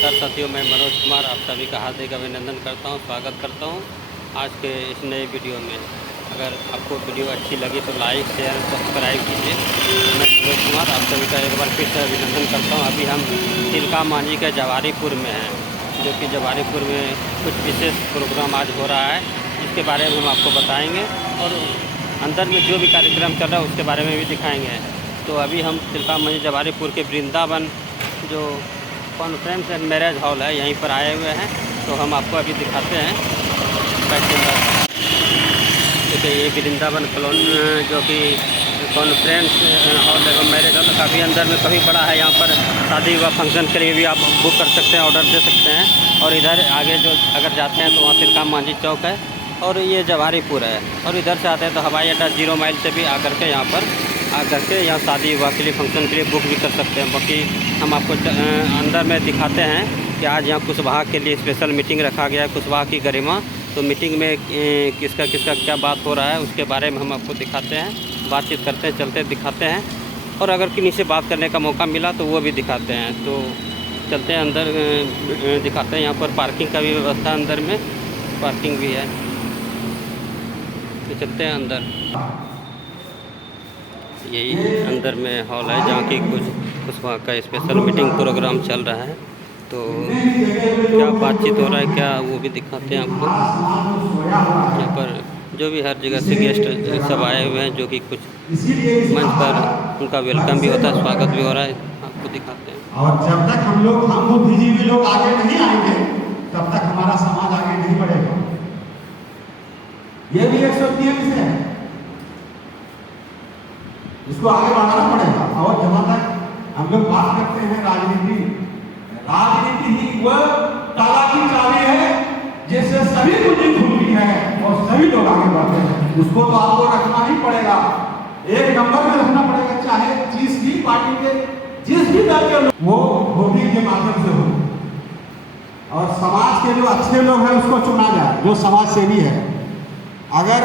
नमस्कार साथियों, मैं मनोज कुमार आप सभी का हार्दिक अभिनंदन करता हूं, स्वागत करता हूं आज के इस नए वीडियो में। अगर आपको वीडियो अच्छी लगी तो लाइक शेयर सब्सक्राइब कीजिए। मैं मनोज कुमार आप सभी का एक बार फिर से अभिनंदन करता हूं। अभी हम तिलका मांझी के जवाहरीपुर में हैं, जो कि जवाहरीपुर में कुछ विशेष प्रोग्राम आज हो रहा है, इसके बारे में हम आपको बताएँगे और अंदर में जो भी कार्यक्रम चल रहा है उसके बारे में भी दिखाएँगे। तो अभी हम तिलका मांझी जवाहरीपुर के वृंदावन जो कॉन्फ्रेंस एंड मैरिज हॉल है यहीं पर आए हुए हैं, तो हम आपको अभी दिखाते हैं। देखिए ये वृंदावन कॉलोनी जो कि कॉन्फ्रेंस हॉल एवं मैरिज हॉल काफ़ी अंदर में काफ़ी बड़ा है। यहाँ पर शादी व फंक्शन के लिए भी आप बुक कर सकते हैं, ऑर्डर दे सकते हैं। और इधर आगे जो अगर जाते हैं तो वहाँ तिलका मांझी चौक है और ये जवाहरीपुर है। और इधर से आते हैं तो हवाई अड्डा 0 माइल से भी आकर के यहाँ पर यहाँ शादी विवाह के लिए फंक्शन के लिए बुक भी कर सकते हैं। बाकी हम आपको अंदर में दिखाते हैं कि आज यहाँ कुशवाहा के लिए स्पेशल मीटिंग रखा गया है, कुशवाहा की गरिमा। तो मीटिंग में किसका क्या बात हो रहा है उसके बारे में हम आपको दिखाते हैं, बातचीत करते हैं, चलते दिखाते हैं। और अगर किन्हीं से बात करने का मौका मिला तो वो भी दिखाते हैं। तो चलते हैं अंदर, दिखाते हैं। यहाँ पर पार्किंग का भी व्यवस्था, अंदर में पार्किंग भी है। तो चलते हैं अंदर। यही अंदर में हॉल है जहाँ की कुछ वहाँ का स्पेशल मीटिंग प्रोग्राम चल रहा है। तो क्या बातचीत हो रहा है क्या वो भी दिखाते हैं आपको। यहाँ पर जो भी हर जगह से गेस्ट सब आए हुए हैं, जो कि कुछ मंच पर उनका वेलकम भी होता है, स्वागत भी हो रहा है, आपको दिखाते हैं। और जब तक हम बुद्धिजीवी लोग आगे नहीं आएंगे तब तक हमारा समाज आगे नहीं बढ़ेगा। ये भी एक सत्य है, इसको आगे बढ़ाना पड़ेगा। और जहां तक हम लोग बात करते हैं राजनीति ही वह ताला की चाबी है जिससे सभी कुंजी खुलती है और सभी लोग आगे बढ़ते हैं। उसको तो आपको रखना ही पड़ेगा, एक नंबर में रखना पड़ेगा, चाहे जिस भी पार्टी के जिस भी दल के लोग, वो वोटिंग के माध्यम से हो। और समाज के जो अच्छे लोग हैं उसको चुना जाए, जो समाज सेवी है। अगर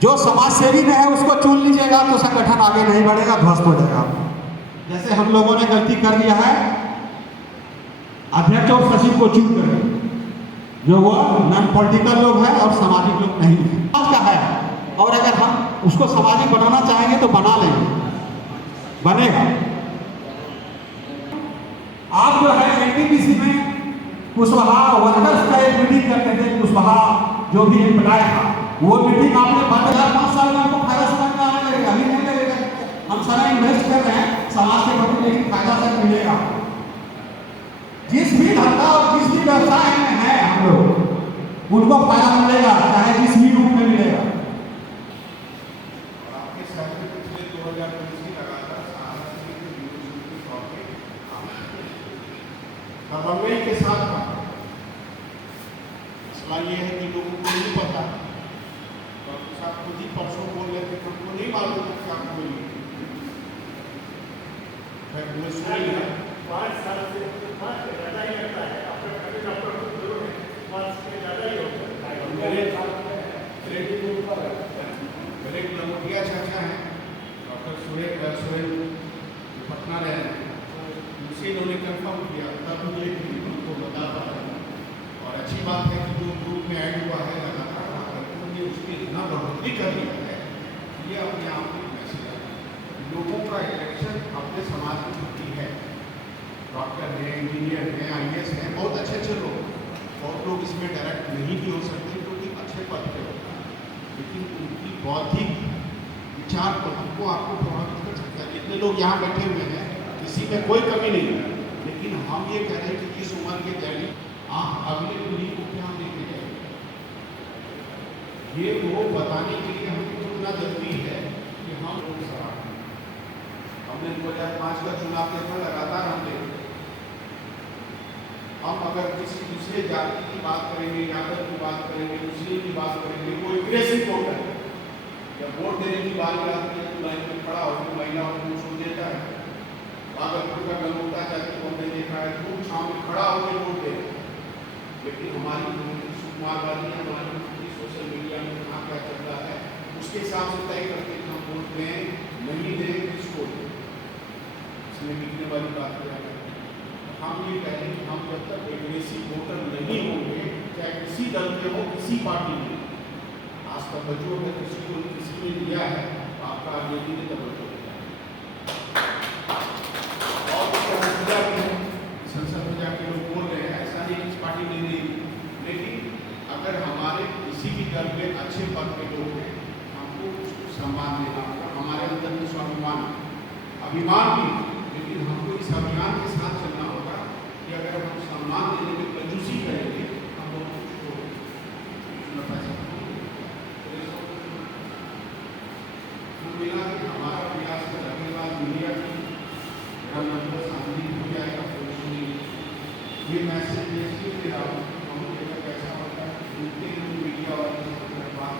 जो समाज सेवी नहीं है उसको चुन लीजिएगा तो संगठन आगे नहीं बढ़ेगा, ध्वस्त हो जाएगा। जैसे हम लोगों ने गलती कर लिया है, अध्यक्ष और सचिव को चुन कर, जो वो नॉन पॉलिटिकल लोग हैं और सामाजिक लोग नहीं है, समाज का है। और अगर हम उसको सामाजिक बनाना चाहेंगे तो बना लेंगे, बनेगा। आप जो है एनटीपीसी में कुशवाहा वर्कर्स का एक मीटिंग करते थे, कुशवाहा जो भी एम्प्लॉय था, वो मीटिंग आपने 5 साल में आपको फायदा समझ में आने लगेगा, अभी नहीं लगेगा। हम सारा इन्वेस्ट कर रहे हैं समाज के प्रति, लेकिन फायदा तक मिलेगा। जिस भी धंधा और जिस भी व्यवसाय में है हम लोग, उनको फायदा मिलेगा, चाहे जिस भी रूप में मिलेगा। आपके शहर में पिछले 2020 की लगातार समन्वय के साथ मसला ये है कि लोगों को नहीं पता, आप खुद ही परसों बोल रहे थे, हमको नहीं मालूम कि आप बोलिए। 5 साल से ज़्यादा ही लगता है, मेरे लंगोटिया चाचा हैं, डॉक्टर सुरेन पटना रह रहे हैं, उनसे इन्होंने कंफर्म किया, तब मुझे उनको बता पा रहे हैं। और अच्छी बात है कि जो ग्रुप में ऐड हुआ है लगातार उसकी इतना बढ़ोतरी कर लिया है, ये अपने आप में मैसेज है। लोगों का इलेक्शन अपने समाज में होती है, डॉक्टर हैं, इंजीनियर हैं, IAS हैं, बहुत अच्छे लोग, बहुत लोग इसमें डायरेक्ट नहीं भी हो सकते क्योंकि अच्छे पद पे होता है, लेकिन उनकी बौद्धिक विचार को हमको आपको प्रभावित कर सकता है। जितने लोग यहाँ बैठे हुए हैं किसी में कोई कमी नहीं है, लेकिन हम ये कह रहे हैं कि इस उम्र के दैनिक अगली पीढ़ी को क्या लेके जाएंगे, ये वो बताने के लिए हमको इतना जरूरी है कि हम लोग हमने 2005 का चुनाव देखा, लगातार हम देखते। हम अगर किसी दूसरे जाति की बात करेंगे, यादव की बात करेंगे, मुस्लिम की बात करेंगे, वो एग्रेसिव वोट है। जब वोट देने की बारी आती है तो लाइन में खड़ा होकर महिलाओं को छोड़ देता है। भागलपुर का गलगोटा जाति को हमने देखा है, धूप छांव में खड़ा होकर वोट दे। लेकिन हमारी सुकुमारवादी, हमारी सोशल मीडिया में कहाँ क्या चल रहा है उसके हिसाब से तय करके हम वोट दें नहीं दें, किसको इसमें बिकने वाली बात क्या है। हम ये कहें हम जब तक एग्रेसिव वोटर नहीं होंगे, चाहे किसी दल के हो, किसी पार्टी में, आज तक बच्चों में किसी ने लिया है, आपका आगे भी तवज्जो और संसद में जाके लोग बोल रहे हैं, ऐसा नहीं इस पार्टी ने नहीं, लेकिन अगर हमारे किसी भी दल में अच्छे पद पे लोग हैं, हमको उसको सम्मान देना होगा। हमारे अंदर में स्वाभिमान, अभिमान भी, लेकिन हमको इस अभियान के साथ चलना होगा कि अगर हम सम्मान देने में कंजूसी करेंगे, हम लोग हमारा प्रयास है धन्यवाद मीडिया की शांति हो जाएगा। ये मैसेज भेजने के लिए हम देखा कैसा होता है, उनके मीडिया वाले बात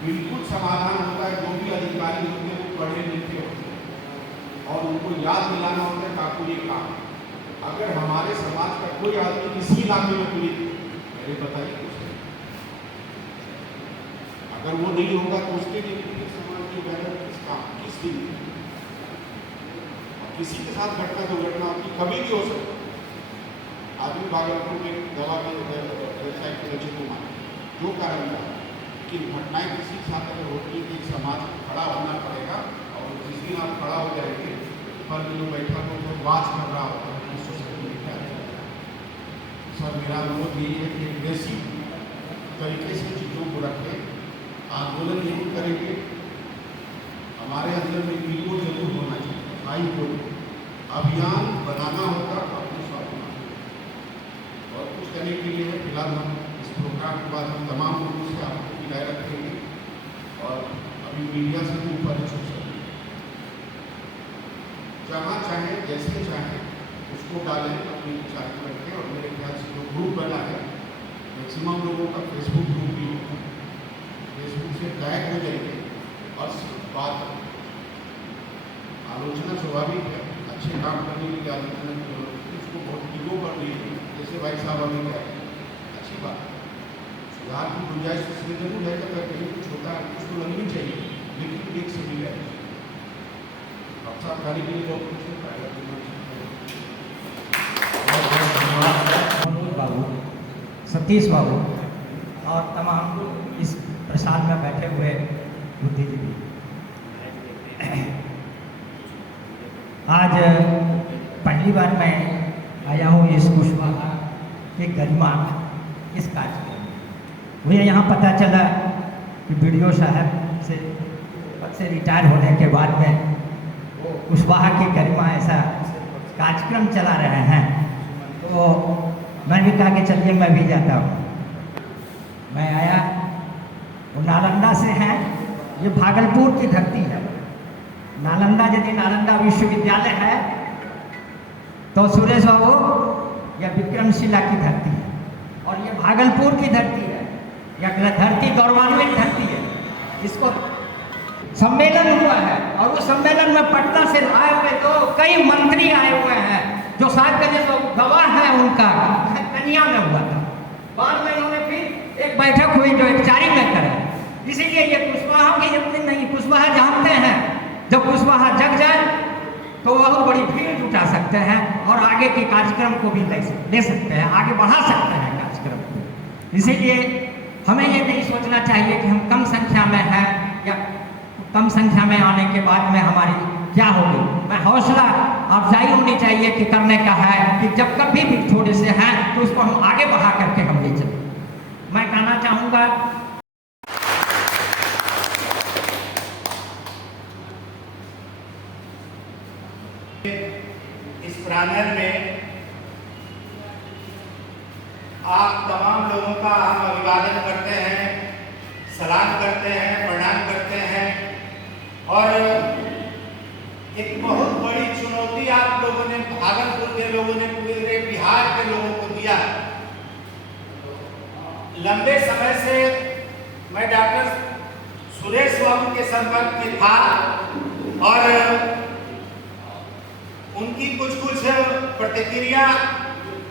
बिल्कुल समाधान होता है। जो भी अधिकारी होते हैं वो पढ़े लिखे होते हैं और उनको याद दिलाना होता है काकू ये काम। अगर हमारे समाज का कोई आदमी किसी इलाके में पीड़ित, मेरे बताइए कुछ है, अगर वो नहीं होगा तो उसके लिए पूरे समाज की बैठक किस काम किस दिन, और किसी के साथ घटना दुर्घटना होती कभी भी हो सकती। आदमी भागलपुर में दवा के व्यवसाय के लक्ष्य को माने जो कारण था कि घटनाएं किसी के साथ अगर होती है, एक समाज को खड़ा होना पड़ेगा। और जिस दिन आप खड़ा हो जाएंगे, पर जो बैठा हो तो वाच कर रहा होता है सोसाइटी में क्या चल रहा है। सर मेरा अनुरोध यही है कि एग्रेसिव तरीके से चीज़ों को रखें, आंदोलन नहीं करेंगे। हमारे अंदर में ईगो जरूर होना चाहिए, हाई को अभियान बनाना होगा अपने स्वाभिमान और कुछ करने के लिए। फिलहाल हम इस प्रोग्राम के बाद हम तमाम लोगों से आपको विदाई रखेंगे और अभी मीडिया से भी ऊपर छूट सकते, जहाँ चाहे जैसे चाहे उसको डालें, अपने विचार को रखें। और मेरे ख्याल से जो ग्रुप बना है, मैक्सिमम लोगों का फेसबुक ग्रुप भी होगा, फेसबुक से टैग हो जाएंगे और सिर्फ बात आलोचना स्वाभाविक है। अच्छे काम करने के लिए आलोचना की जरूरत है, उसको बहुत ईगो पर नहीं, जैसे भाई साहब अभी क्या अच्छी बात है, सुधार की गुंजाइश इसमें जरूर है। अगर कहीं कुछ होता है उसको लगनी चाहिए, लेकिन एक से मिले साहब खाने के लिए लोग कुछ बाबू, सतीश बाबू और तमाम इस प्रसाद में बैठे हुए बुद्धिजीवी, आज पहली बार मैं आया हूँ इस कुशवाहा की गरिमा इस कार्यक्रम में। मुझे यहाँ पता चला कि बीडीओ साहब से पद से रिटायर होने के बाद में कुशवाहा की गरिमा ऐसा कार्यक्रम चला रहे हैं, तो मैं भी कहा कि चलिए मैं भी जाता हूँ। मैं आया, वो नालंदा से हैं, ये भागलपुर की धरती है। नालंदा यदि नालंदा विश्वविद्यालय है तो सुरेश बाबू यह विक्रमशिला की धरती है और ये भागलपुर की धरती है। यह धरती गौरवान्वित धरती है। इसको सम्मेलन हुआ है और उस सम्मेलन में पटना से आए हुए तो कई मंत्री आए हुए हैं, जो साथ के जो गवाह है उनका कन्या में हुआ था। बाद में उन्होंने फिर एक बैठक हुई जो 1 तारीख में करे। इसीलिए ये कुशवाहा की जितनी नहीं, कुशवाहा जानते हैं जब कुशवाहा जग जाए तो बहुत बड़ी भीड़ जुटा सकते हैं और आगे के कार्यक्रम को भी ले सकते हैं, आगे बढ़ा सकते हैं कार्यक्रम को। इसीलिए हमें ये नहीं सोचना चाहिए कि हम कम संख्या में हैं या कम संख्या में आने के बाद में हमारी क्या होगी। मैं हौसला अफजाई होनी चाहिए कि करने का है कि जब कभी भी थोड़े से हैं तो उसको हम आगे बढ़ा करके हम ले चलें। मैं कहना चाहूँगा इस प्रांगण में आप तमाम लोगों का हम अभिवादन करते हैं, सलाम करते हैं, प्रणाम करते हैं। और एक बहुत बड़ी चुनौती आप लोगों ने, भागलपुर के लोगों ने, पूरे बिहार के लोगों को दिया। लंबे समय से मैं डॉक्टर सुरेश बाबू के संपर्क में था और उनकी कुछ प्रतिक्रिया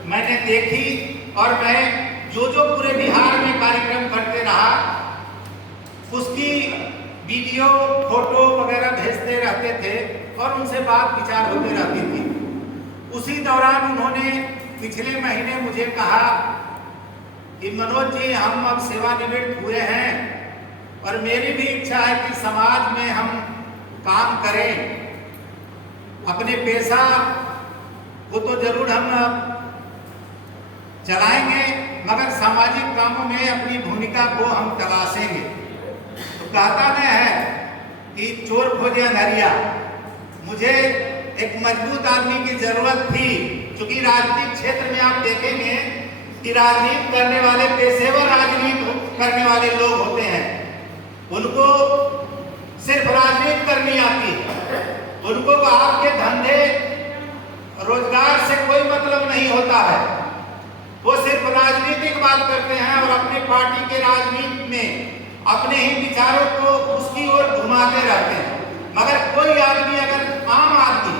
मैंने देखी और मैं जो पूरे बिहार में कार्यक्रम करते रहा उसकी वीडियो फोटो वगैरह भेजते रहते थे और उनसे बात विचार होते रहती थी। उसी दौरान उन्होंने पिछले महीने मुझे कहा कि मनोज जी, हम अब सेवानिवृत्त हुए हैं और मेरी भी इच्छा है कि समाज में हम काम करें। अपने पेशा को तो जरूर हम चलाएंगे, मगर सामाजिक कामों में अपनी भूमिका को हम तलाशेंगे। तो कहता न है कि चोर खोजे अंधरिया। मुझे एक मजबूत आदमी की जरूरत थी, क्योंकि राजनीतिक क्षेत्र में आप देखेंगे कि राजनीति करने वाले पेशेवर राजनीति करने वाले लोग होते हैं। उनको सिर्फ राजनीति करनी आती है, उनको आपके धंधे रोजगार से कोई मतलब नहीं होता है। वो सिर्फ राजनीतिक बात करते हैं और अपने पार्टी के राजनीति में अपने ही विचारों को उसकी ओर घुमाते रहते हैं। मगर कोई आदमी, अगर आम आदमी,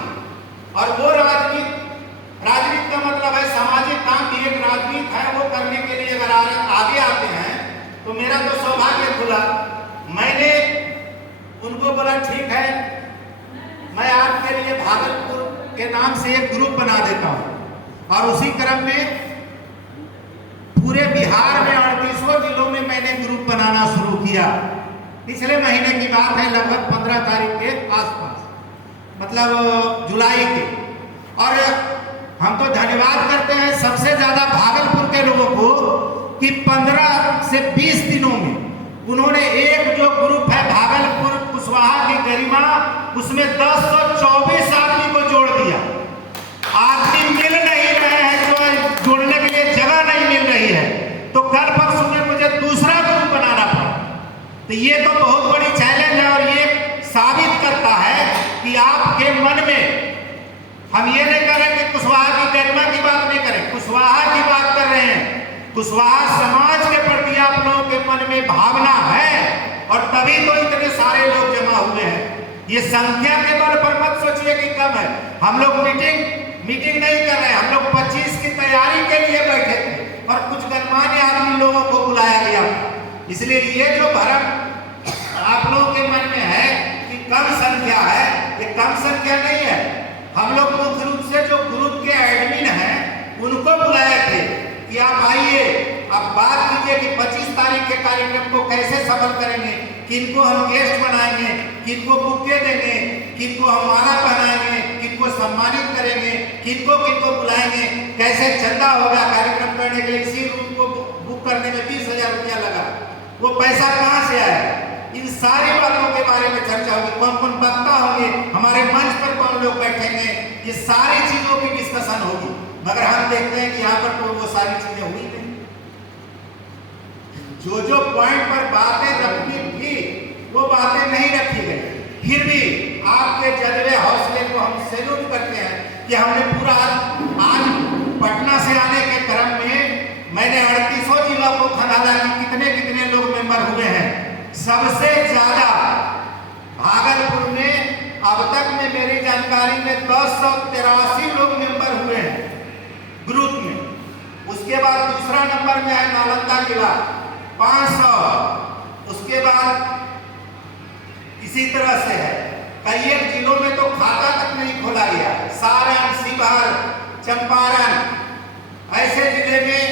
और वो राजनीति का मतलब है सामाजिक काम भी एक राजनीति है, वो करने के लिए अगर आगे आते हैं तो मेरा तो सौभाग्य खुला। मैंने उनको बोला ठीक है, मैं आपके लिए भागलपुर के नाम से एक ग्रुप बना देता हूं। और उसी क्रम में पूरे बिहार में 38 जिलों में मैंने ग्रुप बनाना शुरू किया। पिछले महीने की बात है, लगभग 15 तारीख के आसपास, मतलब जुलाई के। और हम तो धन्यवाद करते हैं सबसे ज्यादा भागलपुर के लोगों को कि 15 से 20 दिनों में उन्होंने एक जो ग्रुप है भागलपुर कुशवाहा की गरिमा, उसमें 1024 आदमी को जोड़ दिया। आदमी मिल नहीं रहे हैं, तो जोड़ने के लिए जगह नहीं मिल रही है, तो कल परसों में मुझे दूसरा ग्रुप बनाना पड़ा। तो ये तो बहुत बड़ी चैलेंज है, और ये साबित करता है कि आपके मन में, हम ये नहीं कर रहे कि कुशवाहा की गरिमा की बात नहीं करें, कुशवाहा की बात कर रहे हैं। कुशवाहा समाज के प्रति आप लोगों के मन में भावना है, और तभी तो इतने सारे लोग जमा हुए हैं। ये संख्या के बल पर मत सोचिए कि कम है। हम लोग मीटिंग नहीं कर रहे हैं, हम लोग 25 की तैयारी के लिए बैठे थे और कुछ गणमान्य आदमी लोगों को बुलाया गया। इसलिए ये जो भ्रम आप लोगों के मन में है कि कम संख्या है, ये कम संख्या नहीं है। हम लोग मुख्य रूप से जो ग्रुप के एडमिन हैं उनको बुलाए थे कि आप आइए, अब बात कीजिए कि 25 तारीख के कार्यक्रम को कैसे सफल करेंगे, किनको हम गेस्ट बनाएंगे, किनको बुके देंगे, किनको हम माला पहनाएंगे, किनको सम्मानित करेंगे, किनको बुलाएंगे, कैसे चंदा होगा कार्यक्रम करने के लिए। इसी रूम को बुक करने में 20,000 रुपया लगा, वो पैसा कहाँ से आया। इन सारी बातों के बारे में चर्चा होगी, कौन कौन वक्ता होंगे, हमारे मंच पर कौन लोग बैठेंगे, ये सारी चीजों की डिस्कशन होगी। मगर हम देखते हैं कि यहाँ पर तो वो सारी चीजें हुई नहीं। जो पॉइंट पर बातें रखनी थी वो बातें नहीं रखी गई। फिर भी आपके जज्बे हौसले को हम सैल्यूट करते हैं कि हमने पूरा आज पटना से आने के क्रम में मैंने 38 जिलों को खंगाला कि कितने लोग मेंबर हुए हैं। सबसे ज्यादा भागलपुर में अब तक में मेरी जानकारी में 1083 लोग मेंबर हुए हैं ग्रुप में। उसके बाद दूसरा नंबर में है नालंदा जिला 500। उसके बाद इसी तरह से है, कई एक जिलों में तो खाता तक नहीं खोला गया। सारण, शिवहर, चंपारण, ऐसे जिले में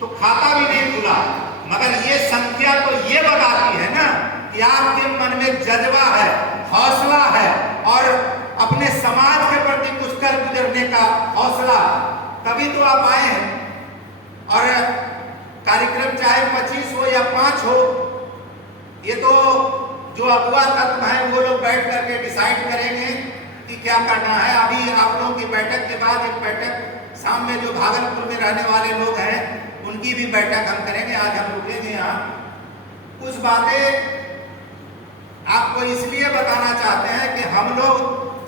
तो खाता भी नहीं खुला। मगर ये संख्या तो ये बताती है ना कि आपके मन में जज्बा है, हौसला है, और अपने समाज के प्रति कुछ कर गुजरने का हौसला, तभी तो आप आए हैं। और कार्यक्रम चाहे 25 हो या 5 हो, ये तो जो अगुआ तत्व है वो लोग बैठ करके डिसाइड करेंगे कि क्या करना है। अभी आप लोगों की बैठक के बाद एक बैठक शाम में जो भागलपुर में रहने वाले लोग हैं उनकी भी बैठक हम करेंगे। आज हम रुकेंगे यहाँ। कुछ बातें आपको इसलिए बताना चाहते हैं कि हम लोग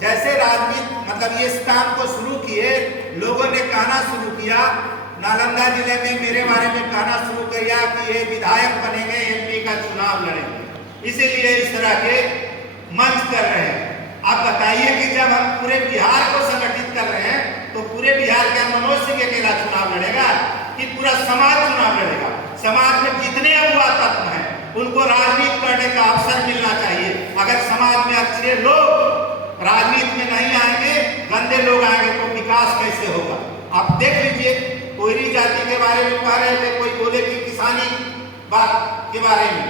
जैसे राजनीति मतलब ये काम को शुरू किए, लोगों ने कहना शुरू किया, नालंदा जिले में मेरे बारे में कहना शुरू किया कि ये विधायक बनेंगे, एमपी का चुनाव लड़ेंगे, इसीलिए इस तरह के मंच कर रहे हैं। आप बताइए कि जब हम पूरे बिहार को संगठित कर रहे हैं तो पूरे बिहार का मनोज सिंह अकेला चुनाव लड़ेगा कि पूरा समाज चुनाव लड़ेगा? समाज में जितने अगुआ तत्व हैं उनको राजनीति करने का अवसर मिलना चाहिए। अगर समाज में अच्छे लोग राजनीति में नहीं आएंगे, गंदे लोग आएंगे तो विकास विकास कैसे होगा। आप देख लीजिए, कोयरी जाति के बारे में कह रहे थे, कोई बोले कि किसानी बात के बारे में।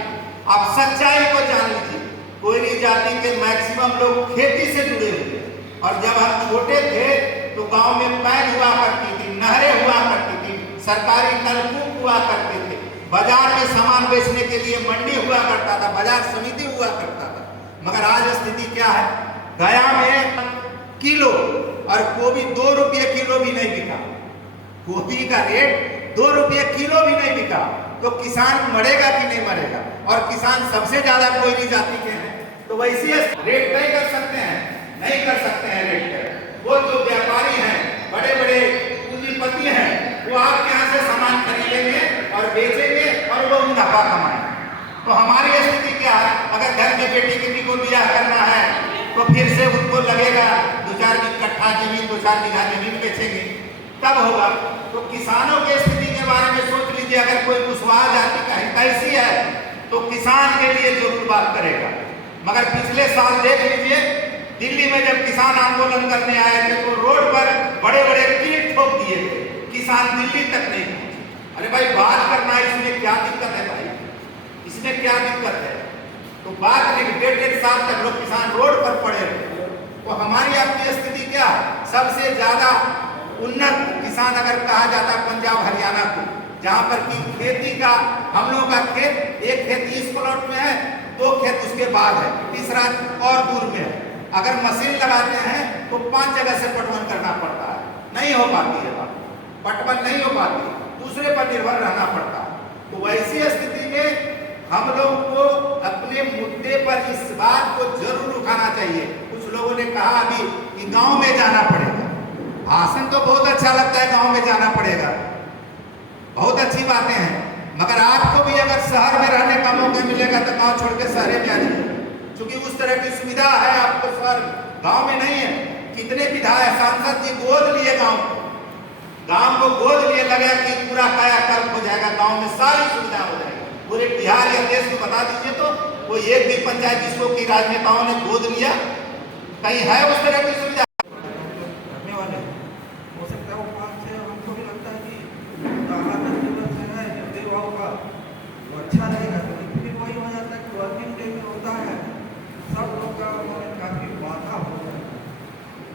आप सच्चाई को जान लीजिए, कोयरी जाति के मैक्सिमम लोग खेती से जुड़े हुए हैं। और जब हम छोटे थे तो गांव में पैन हुआ करती थी, नहरें हुआ करती थी, सरकारी नलकूप हुआ करते थे, बाजार में सामान बेचने के लिए मंडी हुआ करता था, बाजार समिति हुआ करता था। मगर आज स्थिति क्या है, गया में किलो और गोभी 2 रुपये किलो भी नहीं बिका। गोभी का रेट 2 रुपये किलो भी नहीं बिका, तो किसान मरेगा कि नहीं मरेगा। और किसान सबसे ज्यादा कोयरी जाति के हैं, तो वैसे रेट नहीं कर सकते हैं, नहीं कर सकते हैं रेट कर। वो जो व्यापारी हैं, बड़े बड़े पूंजीपति हैं, वो आपके यहाँ से सामान खरीदेंगे और बेचेंगे और वो मुनाफा कमाएंगे। तो हमारी स्थिति क्या है, अगर घर में बेटी किसी को ब्याह करना है तो फिर से उनको लगेगा 2-4 कट्ठा जमीन, 2-4 बीघा जमीन बेचेंगे, तब होगा। तो किसानों की स्थिति के बारे में सोच लीजिए, अगर कोई कुशवाहा जाति का हितैषी है तो किसान के लिए जरूर बात करेगा। मगर पिछले साल देख लीजिए, दिल्ली में जब किसान आंदोलन करने आए थे तो रोड पर बड़े बड़े कीट ठोक दिए थे, किसान दिल्ली तक नहीं पहुंचे। अरे भाई, बात करना इसमें क्या दिक्कत है भाई, इसमें क्या दिक्कत है। तो बात नहीं, 1.5 साल तक लोग किसान रोड पर पड़े रहे। तो हमारी अपनी स्थिति क्या, सबसे ज्यादा उन्नत किसान अगर कहा जाता पंजाब हरियाणा को, जहां पर की खेती का हम लोगों का खेत, एक खेत इस प्लॉट में है, 2 खेत उसके बाद है, तीसरा और दूर में है। अगर मशीन लगाते हैं तो 5 जगह से पटवन करना पड़ता है, नहीं हो पाती है बात, पटवन नहीं हो पाती, दूसरे पर निर्भर रहना पड़ता है। तो वैसी स्थिति में हम लोग को अपने मुद्दे पर इस बात को जरूर उठाना चाहिए। कुछ लोगों ने कहा अभी कि गांव में जाना पड़ेगा। भाषण तो बहुत अच्छा लगता है, गांव में जाना पड़ेगा, बहुत अच्छी बातें हैं। मगर आपको भी अगर शहर में रहने का मौका मिलेगा तो गांव छोड़ के शहर में आ जाइए, क्योंकि उस तरह की सुविधा है आपको शहर, गांव में नहीं है। कितने विधायक सांसद जी गोद लिए गांव को गोद लिए, लगा कि पूरा कायाकल्प हो जाएगा, गांव में सारी सुविधा हो जाएगी। पूरे बिहार या देश को बता दीजिए तो वो एक भी पंचायत जिसको की राजनेताओं ने गोद लिया, कहीं है उस तरह की सुविधा। हो सकता है वो 5 से हमको भी लगता है कि है देवाओं का वो अच्छा रहेगा, तो फिर वही हो जाता है कि वर्किंग डे में होता है, सब लोग का काफ़ी बाधा हो जाता है।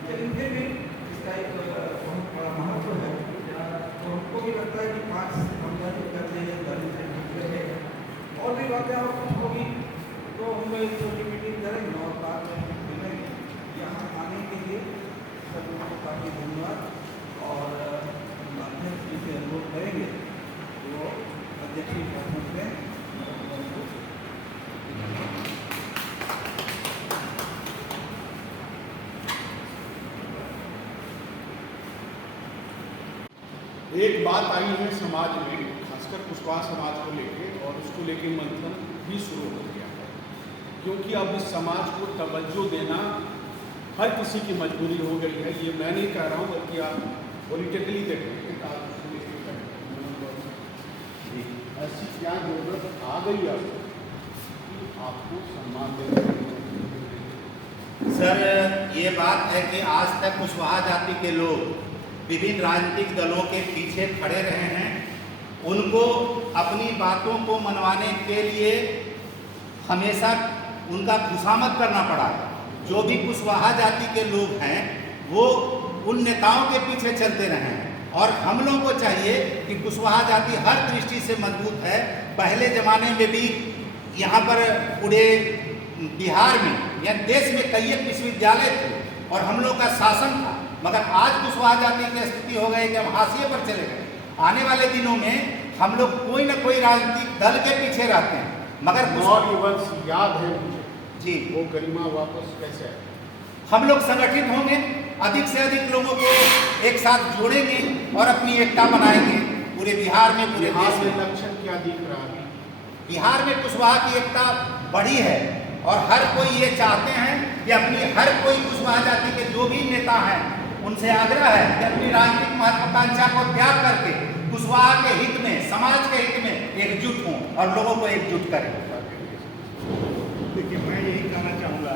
लेकिन फिर भी इसका एक बहुत बड़ा महत्व है, तो हमको भी लगता है कि 5 से 15 दिन करते हैं, दलित से रहेगा। और भी बातें और कुछ होगी तो हम लोग छोटी मीटिंग करेंगे और बाद में मिलेंगे। यहाँ आने के लिए सब लोगों को काफ़ी धन्यवाद। और अध्यक्ष जी से अनुरोध करेंगे वो अध्यक्ष जी भाषण में एक बात आई है समाज में, खासकर कुशवाहा समाज को लेके, और उसको लेके मंथन भी शुरू हो गया है, क्योंकि अब इस समाज को तवज्जो देना हर किसी की मजबूरी हो गई है। ये मैं नहीं कह रहा हूँ, बल्कि आप पॉलिटिकली देखेंगे, ऐसी क्या जरूरत आ गई है कि आपको सम्मान देना। सर, ये बात है कि आज तक कुशवाहा जाति के लोग विभिन्न राजनीतिक दलों के पीछे खड़े रहे हैं, उनको अपनी बातों को मनवाने के लिए हमेशा उनका खुशामद करना पड़ा। जो भी कुशवाहा जाति के लोग हैं वो उन नेताओं के पीछे चलते रहे हैं, और हम लोगों को चाहिए कि कुशवाहा जाति हर दृष्टि से मजबूत है। पहले ज़माने में भी यहाँ पर पूरे बिहार में या देश में कई एक विश्वविद्यालय थे और हम लोग का शासन था, मगर आज कुशवाहा जाति की स्थिति हो गई कि हम हाशिए पर चले गए। आने वाले दिनों में हम लोग कोई ना कोई राजनीतिक दल के पीछे रहते हैं, मगर मौर्य वंश याद है मुझे जी, वो गरिमा वापस कैसे है? हम लोग संगठित होंगे, अधिक से अधिक लोगों को एक साथ जोड़ेंगे और अपनी एकता बनाएंगे पूरे बिहार में, पूरे देश में। लक्षण क्या दिख रहा है? बिहार में कुशवाहा की एकता बढ़ी है और हर कोई ये चाहते हैं कि अपनी हर कोई कुशवाहा जाति के जो भी नेता हैं उनसे आग्रह है कि अपनी राजनीतिक महत्वाकांक्षा को त्याग करके कुशवाहा के हित में, समाज के हित में एकजुट हों और लोगों को एकजुट करें। देखिए, मैं यही कहना चाहूँगा,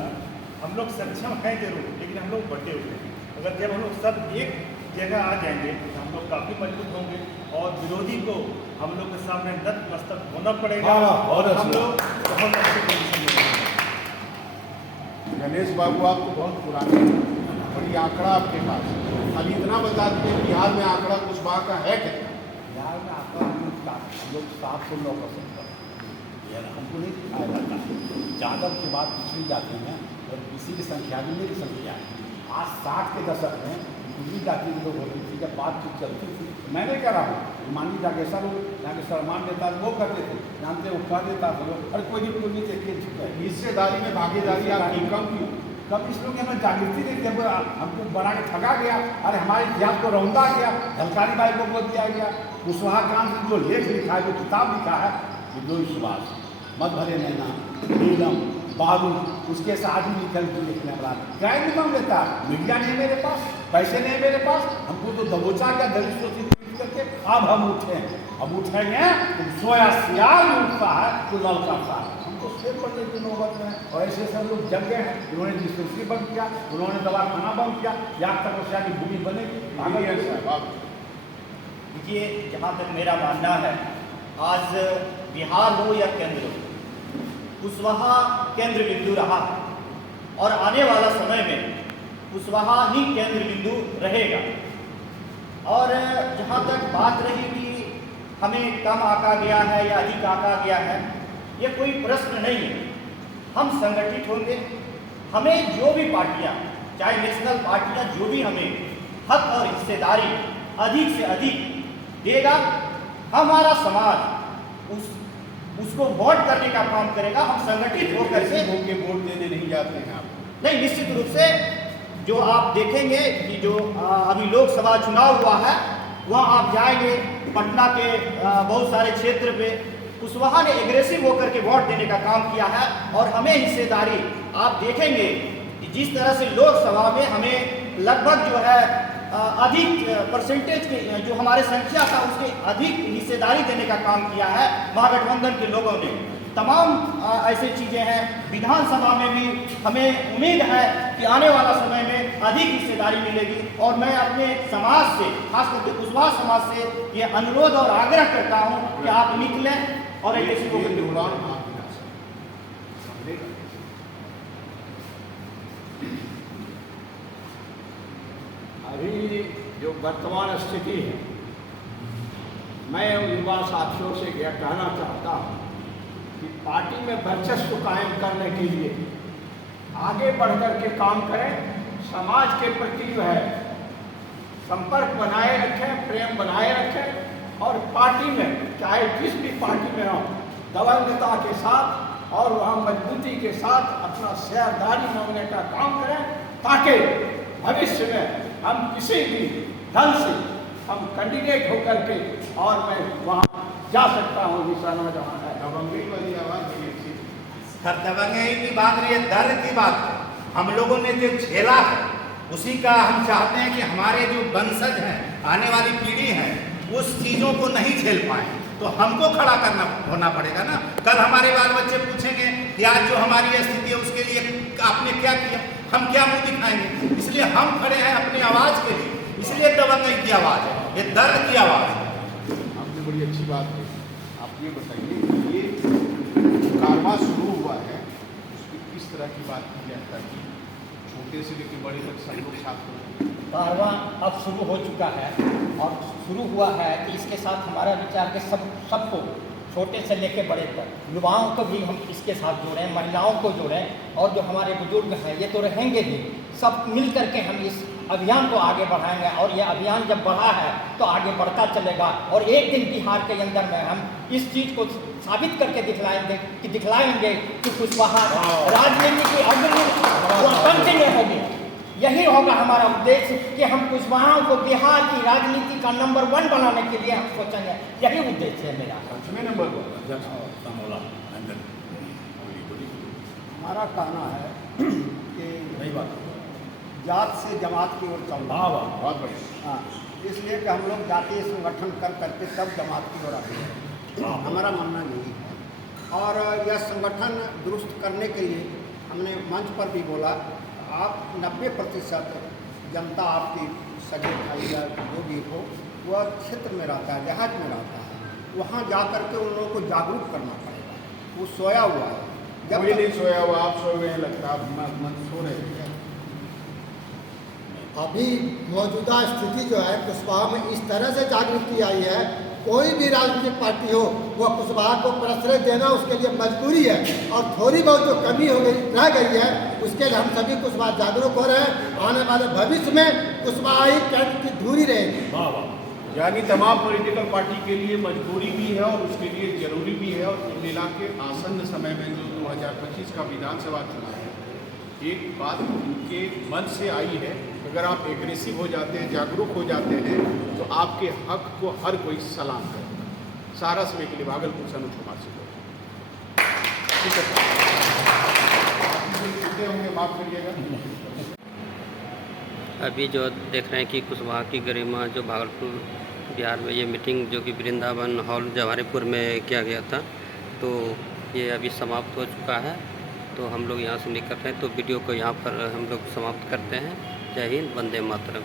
हम लोग सक्षम हैं जरूर, लेकिन हम लोग बटे हुए हैं। अगर जब हम लोग सब एक जगह आ जाएंगे तो हम लोग काफ़ी मजबूत होंगे और विरोधी को हम लोग के सामने नतमस्तक होना पड़ेगा और हम लोग बहुत अच्छी पोजीशन में रहेंगे। गणेश बाबू आप तो बहुत पुराने हैं, बड़ी आंकड़ा आपके पास, खाली इतना बता दीजिए बिहार में आंकड़ा कुशवाहा का है कितना? बिहार में आपका हम लोग 709% पर हमको नहीं दिखाया जाता। यादव के बाद पिछड़ी जाति में और किसी की संख्या भी मेरी संख्या है। आज 60 के दशक में दूसरी जाति के लोग होती थी, जब बातचीत चलती थी मैं नहीं कह रहा हूँ, माननीय नागेश्वर मान देता वो करते थे, जानते वो कर देता था लोग, अरे कोई नहीं देखिए हिस्सेदारी में भागीदारी आपकी कम क्यों? कब इस लोग हमें जागृति नहीं थे, हमको बना के ठगा गया, अरे हमारे इतिहास को रौंदा गया, झलकारी भाई को बोल दिया गया। कुशवाहा कांड में जो लेख लिखा है, जो किताब लिखा है, विद्रोही सुभाष, मत भरे नैना, नीलम, बाबू, उसके साथ ही लिखने वाला क्या निगम लेता है? मीडिया नहीं मेरे पास, पैसे नहीं मेरे पास, हमको तो दबोचा गया दलित शोषित करके। अब हम उठे हैं, अब उठेंगे तो सोया सियार उठता है तो लल करता है, हमको शेर पड़ने की नौबत में। और ऐसे सब लोग जग गए हैं, उन्होंने डिस्पेंसरी बंद किया, उन्होंने दवाखाना बंद किया, या तपस्या की भूमि बनेगी। देखिए, जहाँ तक मेरा मानना है, आज बिहार हो या केंद्र हो, कुशवाहा केंद्र बिंदु रहा और आने वाला समय में कुशवाहा ही केंद्र बिंदु रहेगा। और जहाँ तक बात रही कि हमें कम आंका गया है या अधिक आंका गया है, ये कोई प्रश्न नहीं है। हम संगठित होंगे, हमें जो भी पार्टियाँ, चाहे नेशनल पार्टियाँ, जो भी हमें हक और हिस्सेदारी अधिक से अधिक देगा, हमारा समाज उसको वोट करने का काम करेगा। हम संगठित होकर से वोट देने नहीं जाते हैं आप? नहीं, निश्चित रूप से जो आप देखेंगे कि जो अभी लोकसभा चुनाव हुआ है, वहाँ आप जाएंगे पटना के बहुत सारे क्षेत्र पे कुशवाहा ने एग्रेसिव होकर के वोट देने का काम किया है। और हमें हिस्सेदारी आप देखेंगे कि जिस तरह से लोकसभा में हमें लगभग जो है अधिक परसेंटेज के जो हमारे संख्या था उसके अधिक हिस्सेदारी देने का काम किया है महागठबंधन के लोगों ने। तमाम ऐसी चीज़ें हैं। विधानसभा में भी हमें उम्मीद है कि आने वाला समय में अधिक हिस्सेदारी मिलेगी। और मैं अपने समाज से, खास करके कुशवाहा समाज से ये अनुरोध और आग्रह करता हूँ कि आप निकलें और ऐसे को अभी जो वर्तमान स्थिति है, मैं युवा साथियों से यह कहना चाहता हूँ कि पार्टी में वर्चस्व कायम करने के लिए आगे बढ़कर के काम करें, समाज के प्रति जो है संपर्क बनाए रखें, प्रेम बनाए रखें और पार्टी में चाहे जिस भी पार्टी में हो दबंगता के साथ और वहाँ मजबूती के साथ अपना शेयरदारी मांगने का काम करें, ताकि भविष्य में हम किसी भी दल से हम कैंडिडेट होकर के और मैं वहाँ जा सकता हूँ, निशाना जहाँ है। दबंगई वाली आवाज़ बड़ी अच्छी थी। दबंगई की बात नहीं है, दर्द की बात है। हम लोगों ने जो झेला है उसी का हम चाहते हैं कि हमारे जो वंशज हैं, आने वाली पीढ़ी है, उस चीज़ों को नहीं झेल पाए, तो हमको खड़ा करना होना पड़ेगा ना। कल हमारे बाल बच्चे पूछेंगे कि आज जो हमारी स्थिति है उसके लिए आपने क्या किया, हम क्या मुंह दिखाएंगे। इसलिए हम खड़े हैं अपनी आवाज़ के लिए, इसलिए दबंगई की आवाज़ है, ये दर्द की आवाज़ है। आपने बड़ी अच्छी बात कही। आप ये बताइए ये कारवां शुरू हुआ है, उसकी किस तरह की बात की जाए ताकि छोटे से लेकर बड़े तक सब लोग साथ हो? कारवां अब शुरू हो चुका है और शुरू हुआ है कि इसके साथ हमारा विचार के सबको छोटे से लेकर बड़े तक, युवाओं को भी हम इसके साथ जोड़ें, महिलाओं को जोड़ें और जो हमारे बुजुर्ग हैं ये तो रहेंगे ही, सब मिल करके हम इस अभियान को आगे बढ़ाएंगे। और ये अभियान जब बढ़ा है तो आगे बढ़ता चलेगा और एक दिन बिहार के अंदर में हम इस चीज़ को साबित करके दिखलाएंगे कि कुशवाहा राजनीति की अग्नि कंटिन्यू होगी। यही होगा हमारा उद्देश्य कि हम कुशवाहाओं को बिहार की राजनीति का नंबर 1 बनाने के लिए हम सोचेंगे, यही उद्देश्य है मेरा। नंबर 1 हमारा कहना है कि जात से जमात की ओर चलना। बहुत बढ़िया। हाँ, इसलिए कि हम लोग जातीय संगठन कर करके तब जमात की ओर आते हैं, हमारा मानना यही है। और यह संगठन दुरुस्त करने के लिए हमने मंच पर भी बोला, आप 90% जनता आपकी सगे भाई या जो भी हो वह क्षेत्र में रहता है, देहात में रहता है, वहाँ जा कर के उन लोगों को जागरूक करना पड़ेगा। वो सोया हुआ है, जब कोई नहीं सोया हुआ, आप सोए हुए हैं लगता है, आप मन सो रहे हैं। अभी मौजूदा स्थिति जो है कुशवाहा में इस तरह से जागृति आई है, कोई भी राजनीतिक पार्टी हो वह कुशवाहा को प्रश्रय देना उसके लिए मजबूरी है, और थोड़ी बहुत जो कमी हो गई रह गई है उसके लिए हम सभी कुशवाहा जागरूक हो रहे हैं। आने वाले भविष्य में कुशवाहा ही केंद्र की धुरी रहेगी। यानी तमाम पॉलिटिकल पार्टी के लिए मजबूरी भी है और उसके लिए जरूरी भी है। और कुल मिला के आसन्न समय में जो 2025 का विधानसभा चुनाव है, एक बात उनके मन से आई है, अगर आप एग्रेसिव हो जाते हैं, जागरूक हो जाते हैं, तो आपके हक को हर कोई सलाम करेगा। सारा समय के लिए भागलपुर से अनुज कुमार सिंह। ठीक है, होंगे माफ करिएगा। अभी जो देख रहे हैं कि कुशवाहा की गरिमा जो भागलपुर बिहार में ये मीटिंग जो कि वृंदावन हॉल जवाहरीपुर में किया गया था, तो ये अभी समाप्त हो चुका है। तो हम लोग यहाँ से निकल रहे हैं, तो वीडियो को यहाँ पर हम लोग समाप्त करते हैं। जय हिंद, वंदे मातरम।